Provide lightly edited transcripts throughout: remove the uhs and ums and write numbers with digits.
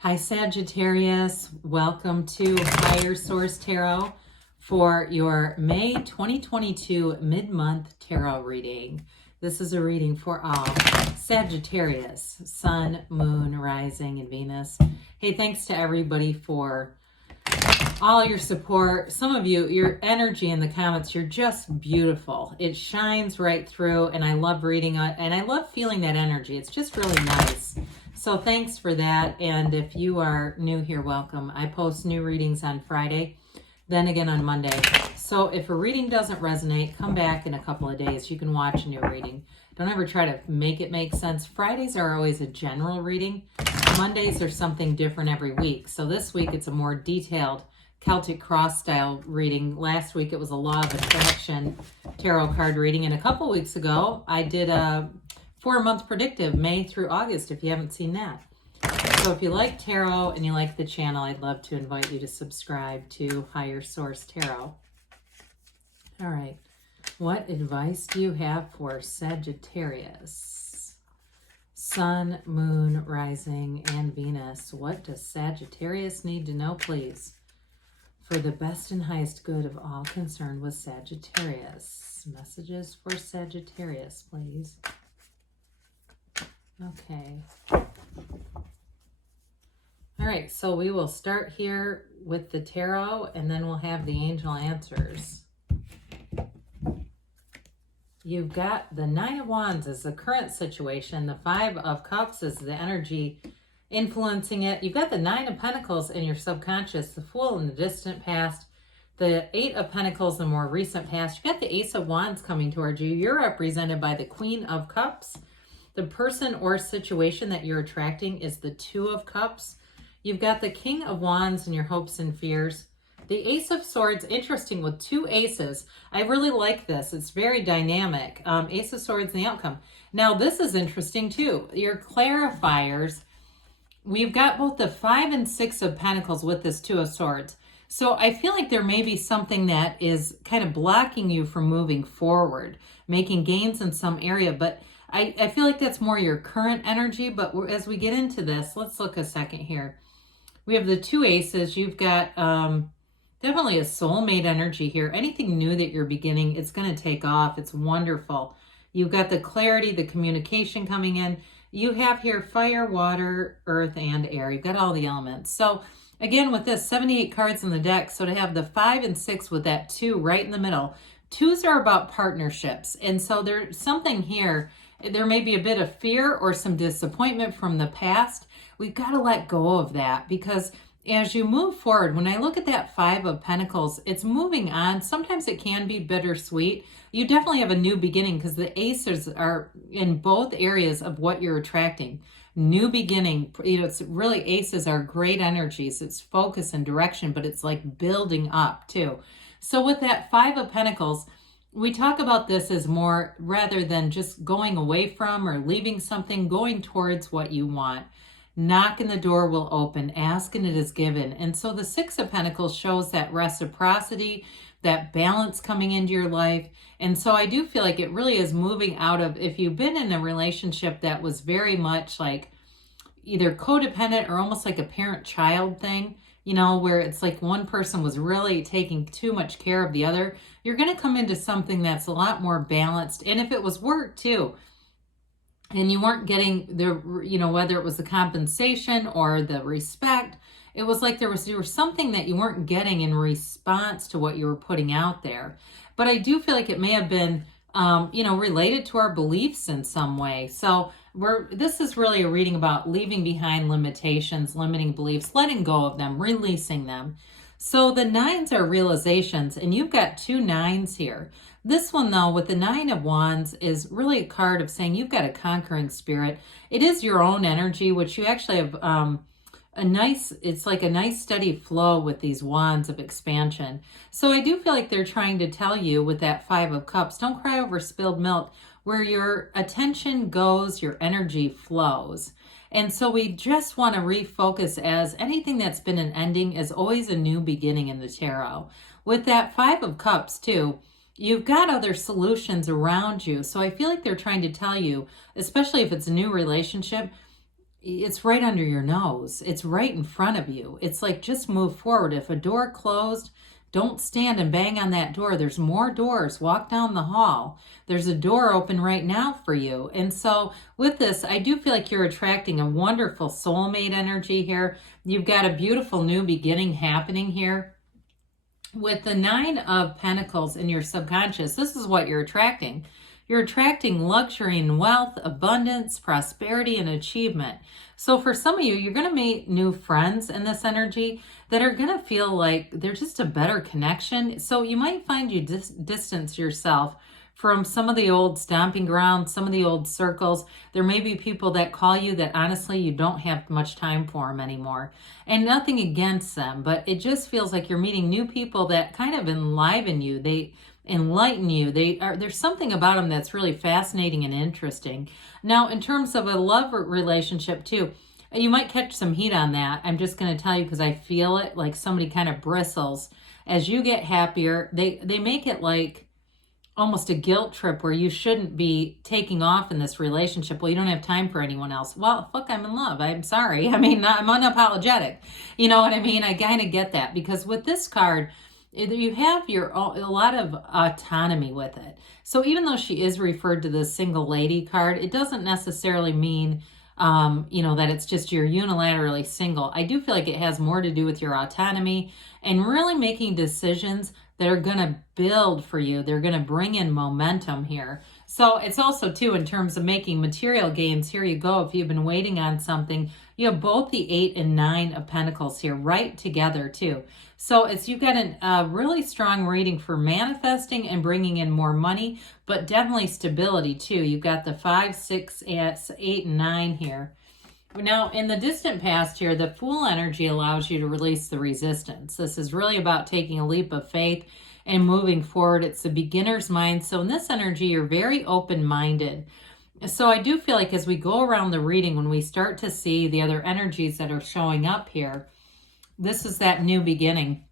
Hi Sagittarius, welcome to Higher Source Tarot for your May 2022 mid-month tarot reading. This is a reading for all Sagittarius, Sun, Moon, Rising, and Venus. Hey, thanks to everybody for all your support. Some of you, your energy in the comments, you're just beautiful. It shines right through, and I love reading it, and I love feeling that energy. It's just really nice. So thanks for that. And if you are new here, welcome. I post new readings on Friday, then again on Monday. So if a reading doesn't resonate, come back in a couple of days. You can watch a new reading. Don't ever try to make it make sense. Fridays are always a general reading. Mondays are something different every week. So this week it's a more detailed Celtic cross style reading. Last week it was a Law of Attraction tarot card reading. And a couple weeks ago I did a 4-month predictive, May through August, if you haven't seen that. So if you like tarot and you like the channel, I'd love to invite you to subscribe to Higher Source Tarot. All right. What advice do you have for Sagittarius? Sun, Moon, Rising, and Venus. What does Sagittarius need to know, please? For the best and highest good of all concerned with Sagittarius. Messages for Sagittarius, please. Okay. All right, so we will start here with the tarot, and then we'll have the angel answers. You've got the Nine of Wands as the current situation. The Five of Cups is the energy influencing it. You've got the Nine of Pentacles in your subconscious, the Fool in the distant past, the Eight of Pentacles in the more recent past. You've got the Ace of Wands coming towards you. You're represented by the Queen of Cups. The person or situation that you're attracting is the Two of Cups. You've got the King of Wands in your hopes and fears. The Ace of Swords, interesting with two aces. I really like this. It's very dynamic. Ace of Swords and the outcome. Now, this is interesting too. Your clarifiers, we've got both the 5 and 6 of Pentacles with this Two of Swords. So I feel like there may be something that is kind of blocking you from moving forward, making gains in some area, but I feel like that's more your current energy. But as we get into this, let's look a second here. We have the two aces. You've got definitely a soulmate energy here. Anything new that you're beginning, it's going to take off. It's wonderful. You've got the clarity, the communication coming in. You have here fire, water, earth, and air. You've got all the elements. So again, with this 78 cards in the deck, so to have the 5 and 6 with that 2 right in the middle, 2s are about partnerships. And so there's something here. There may be a bit of fear or some disappointment from the past. We've got to let go of that, because as you move forward, when I look at that 5 of Pentacles, it's moving on. Sometimes it can be bittersweet. You definitely have a new beginning, because the aces are in both areas of what you're attracting. New beginning, it's really, aces are great energies. It's focus and direction, but it's like building up too. So with that 5 of Pentacles, we talk about this as more, rather than just going away from or leaving something, going towards what you want. Knock and the door will open. Ask and it is given. And so the 6 of Pentacles shows that reciprocity, that balance coming into your life. And so I do feel like it really is moving out of, if you've been in a relationship that was very much like either codependent or almost like a parent-child thing, you know, where it's like one person was really taking too much care of the other, you're going to come into something that's a lot more balanced. And if it was work too, and you weren't getting the, you know, whether it was the compensation or the respect, it was like there was something that you weren't getting in response to what you were putting out there. But I do feel like it may have been, you know, related to our beliefs in some way. So this is really a reading about leaving behind limitations, limiting beliefs, letting go of them, releasing them. So the 9s are realizations, and you've got 2 9s here. This one, though, with the 9 of Wands, is really a card of saying you've got a conquering spirit. It is your own energy, which you actually have it's like a nice steady flow with these wands of expansion. So I do feel like they're trying to tell you with that 5 of Cups, don't cry over spilled milk. Where your attention goes, your energy flows. And so we just want to refocus, as anything that's been an ending is always a new beginning in the tarot. With that 5 of Cups too, you've got other solutions around you. So I feel like they're trying to tell you, especially if it's a new relationship, it's right under your nose. It's right in front of you. It's like, just move forward. If a door closed, don't stand and bang on that door. There's more doors. Walk down the hall. There's a door open right now for you. And so with this, I do feel like you're attracting a wonderful soulmate energy here. You've got a beautiful new beginning happening here. With the 9 of Pentacles in your subconscious, this is what you're attracting. You're attracting luxury and wealth, abundance, prosperity, and achievement. So for some of you, you're going to meet new friends in this energy that are going to feel like they're just a better connection. So you might find you distance yourself from some of the old stomping grounds, some of the old circles. There may be people that call you that honestly you don't have much time for them anymore. And nothing against them, but it just feels like you're meeting new people that kind of enliven you. They enlighten you. There's something about them that's really fascinating and interesting. Now, in terms of a love relationship too, you might catch some heat on that. I'm just going to tell you because I feel it, like somebody kind of bristles. As you get happier, they make it like almost a guilt trip where you shouldn't be taking off in this relationship. Well, you don't have time for anyone else. Well, fuck, I'm in love. I'm sorry. I mean, I'm unapologetic. You know what I mean? I kind of get that, because with this card, you have a lot of autonomy with it. So even though she is referred to the single lady card, it doesn't necessarily mean, that it's just you're unilaterally single. I do feel like it has more to do with your autonomy and really making decisions that are going to build for you. They're going to bring in momentum here. So it's also too, in terms of making material gains, here you go. If you've been waiting on something, you have both the 8 and 9 of Pentacles here right together too. So you've got a really strong reading for manifesting and bringing in more money, but definitely stability too. You've got the 5, 6, 8, and 9 here. Now, in the distant past here, the Fool energy allows you to release the resistance. This is really about taking a leap of faith and moving forward. It's the beginner's mind. So in this energy, you're very open-minded. So I do feel like as we go around the reading, when we start to see the other energies that are showing up here, this is that new beginning.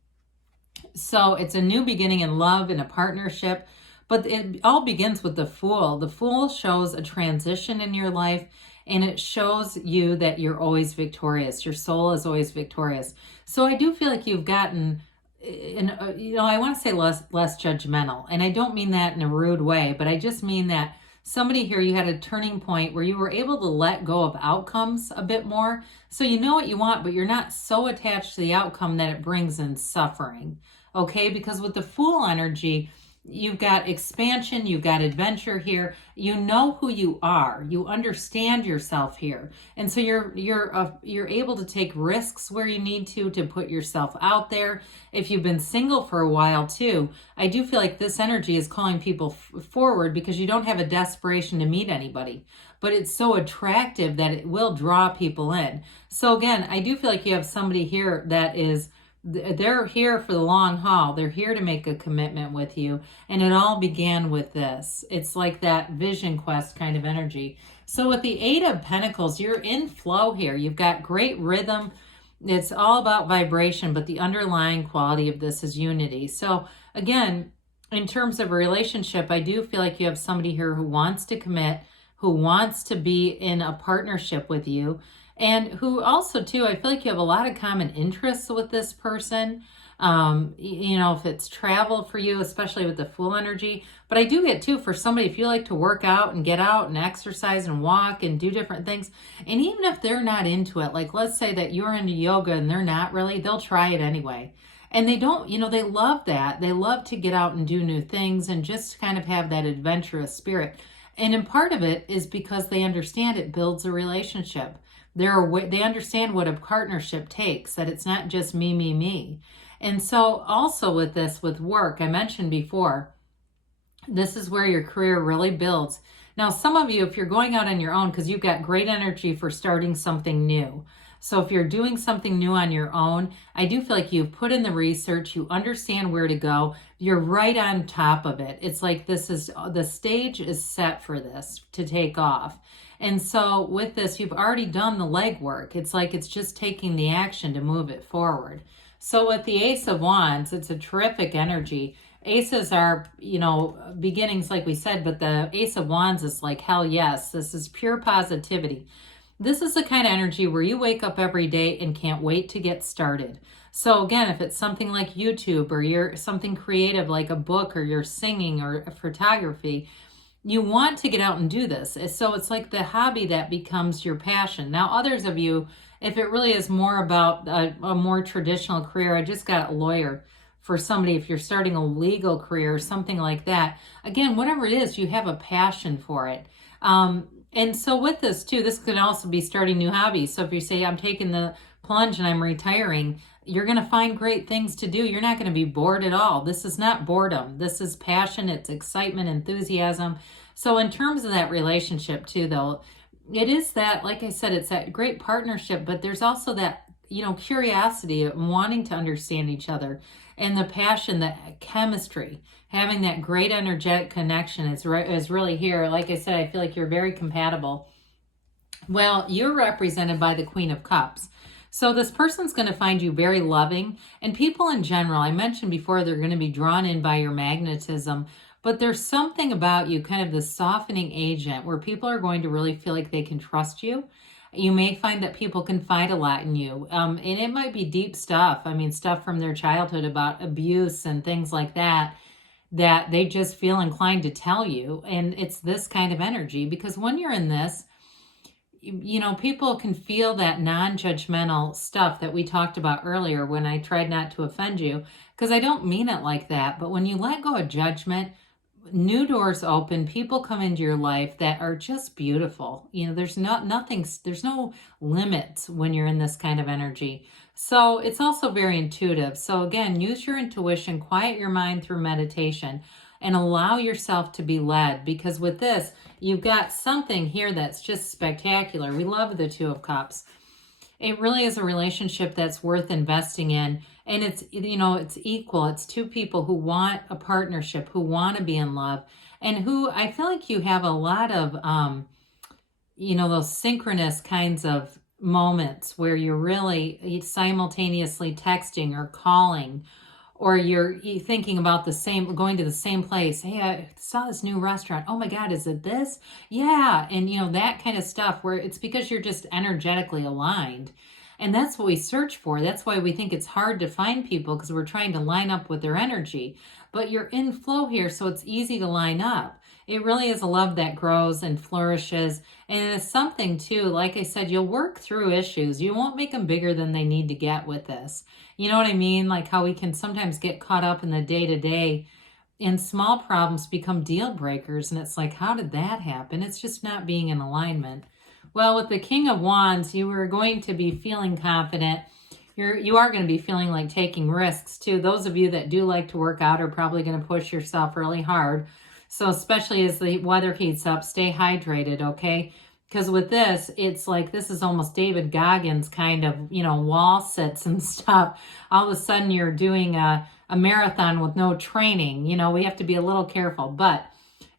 So it's a new beginning in love, in a partnership, but it all begins with the Fool. The Fool shows a transition in your life, and it shows you that you're always victorious. Your soul is always victorious. So I do feel like you've gotten, I want to say less judgmental. And I don't mean that in a rude way, but I just mean that somebody here, you had a turning point where you were able to let go of outcomes a bit more. So you know what you want, but you're not so attached to the outcome that it brings in suffering. Okay? Because with the Fool energy, you've got expansion, you've got adventure here. You know who you are. You understand yourself here. And so you're able to take risks where you need to put yourself out there. If you've been single for a while too, I do feel like this energy is calling people forward, because you don't have a desperation to meet anybody, but it's so attractive that it will draw people in. So again, I do feel like you have somebody here that is, they're here for the long haul. They're here to make a commitment with you. And it all began with this. It's like that vision quest kind of energy. So with the 8 of Pentacles, you're in flow here. You've got great rhythm. It's all about vibration, but the underlying quality of this is unity. So again, in terms of a relationship, I do feel like you have somebody here who wants to commit, who wants to be in a partnership with you, and who also too, I feel like you have a lot of common interests with this person. If it's travel for you, especially with the Fool energy. But I do get too, for somebody, if you like to work out and get out and exercise and walk and do different things, and even if they're not into it, like let's say that you're into yoga and they're not really, they'll try it anyway. And they don't, they love that. They love to get out and do new things and just kind of have that adventurous spirit. And in part of it is because they understand it builds a relationship. They understand what a partnership takes, that it's not just me, me, me. And so also with this, with work, I mentioned before, this is where your career really builds. Now, some of you, if you're going out on your own, because you've got great energy for starting something new. So if you're doing something new on your own, I do feel like you've put in the research, you understand where to go, you're right on top of it. It's like the stage is set for this to take off. And so with this, you've already done the legwork. It's like it's just taking the action to move it forward. So with the Ace of Wands, it's a terrific energy. Aces are, beginnings, like we said, but the Ace of Wands is like, hell yes, this is pure positivity. This is the kind of energy where you wake up every day and can't wait to get started. So again, if it's something like YouTube or you're something creative like a book or you're singing or photography, you want to get out and do this. So it's like the hobby that becomes your passion. Now, others of you, if it really is more about a more traditional career, I just got a lawyer for somebody, if you're starting a legal career or something like that. Again, whatever it is, you have a passion for it. And so with this too, this could also be starting new hobbies. So if you say, I'm taking the plunge and I'm retiring, you're going to find great things to do. You're not going to be bored at all. This is not boredom. This is passion. It's excitement, enthusiasm. So in terms of that relationship too, though, it is that, like I said, it's that great partnership, but there's also that, curiosity and wanting to understand each other, and the passion, the chemistry, having that great energetic connection is really here. Like I said, I feel like you're very compatible. Well, you're represented by the Queen of Cups. So this person's going to find you very loving, and people in general, I mentioned before, they're going to be drawn in by your magnetism, but there's something about you, kind of the softening agent, where people are going to really feel like they can trust you. You may find that people confide a lot in you, and it might be deep stuff. I mean, stuff from their childhood about abuse and things like that, that they just feel inclined to tell you. And it's this kind of energy, because when you're in this, people can feel that non-judgmental stuff that we talked about earlier when I tried not to offend you, because I don't mean it like that. But when you let go of judgment, new doors open, people come into your life that are just beautiful. There's there's no limits when you're in this kind of energy. So it's also very intuitive. So again, use your intuition, quiet your mind through meditation, and allow yourself to be led, because with this, you've got something here that's just spectacular. We love the Two of Cups. It really is a relationship that's worth investing in. And it's equal. It's two people who want a partnership, who want to be in love, and who, I feel like you have a lot of, those synchronous kinds of moments where you're really simultaneously texting or calling, or you're thinking about going to the same place. Hey, I saw this new restaurant. Oh my God, is it this? Yeah. And that kind of stuff, where it's because you're just energetically aligned. And that's what we search for. That's why we think it's hard to find people, because we're trying to line up with their energy. But you're in flow here, so it's easy to line up. It really is a love that grows and flourishes. And it's something too, like I said, you'll work through issues. You won't make them bigger than they need to get with this. You know what I mean? Like how we can sometimes get caught up in the day-to-day, and small problems become deal breakers. And it's like, how did that happen? It's just not being in alignment. Well, with the King of Wands, you are going to be feeling confident. You are going to be feeling like taking risks too. Those of you that do like to work out are probably going to push yourself really hard. So especially as the weather heats up, stay hydrated, okay? Because with this, it's like, this is almost David Goggins kind of, wall sits and stuff. All of a sudden you're doing a marathon with no training. We have to be a little careful. But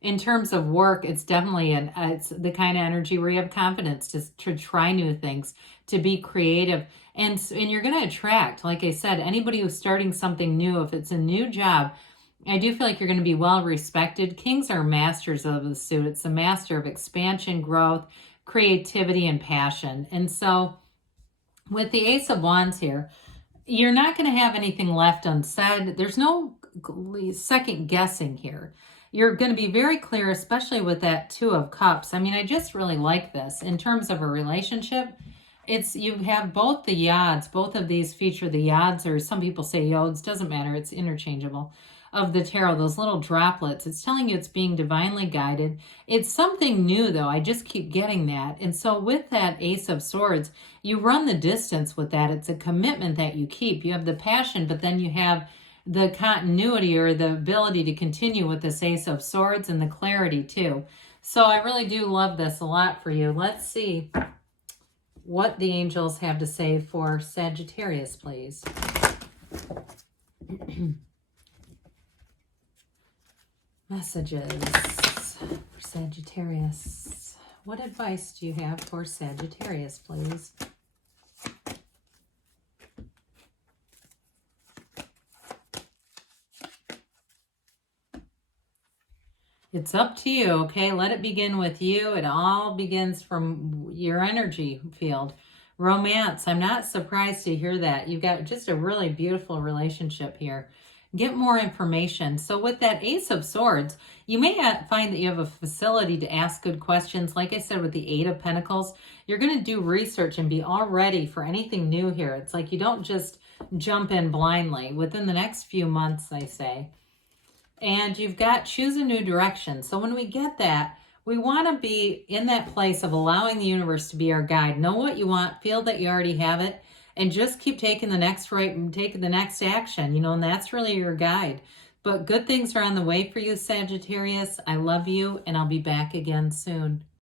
in terms of work, it's definitely it's the kind of energy where you have confidence to try new things, to be creative. And you're going to attract, like I said, anybody who's starting something new. If it's a new job, I do feel like you're going to be well respected. Kings are masters of the suit. It's a master of expansion, growth, creativity, and passion. And so with the Ace of Wands here, you're not going to have anything left unsaid. There's no second guessing here. You're going to be very clear, especially with that Two of Cups. I mean, I just really like this. In terms of a relationship, you have both the yods. Both of these feature the yods, or some people say yods. Doesn't matter. It's interchangeable. Of the tarot, those little droplets. It's telling you it's being divinely guided. It's something new, though. I just keep getting that. And so with that Ace of Swords, you run the distance with that. It's a commitment that you keep. You have the passion, but then you have the continuity, or the ability to continue with this Ace of Swords, and the clarity too. So I really do love this a lot for you. Let's see what the angels have to say for Sagittarius, please. Messages for Sagittarius. What advice do you have for Sagittarius, please? It's up to you, okay? Let it begin with you. It all begins from your energy field. Romance, I'm not surprised to hear that. You've got just a really beautiful relationship here. Get more information. So with that Ace of Swords, you may find that you have a facility to ask good questions. Like I said, with the Eight of Pentacles, you're going to do research and be all ready for anything new here. It's like you don't just jump in blindly. Within the next few months, I say. And you've got choose a new direction. So when we get that, we want to be in that place of allowing the universe to be our guide. Know what you want, feel that you already have it, and just keep taking the next taking the next action, and that's really your guide. But good things are on the way for you, Sagittarius. I love you, and I'll be back again soon.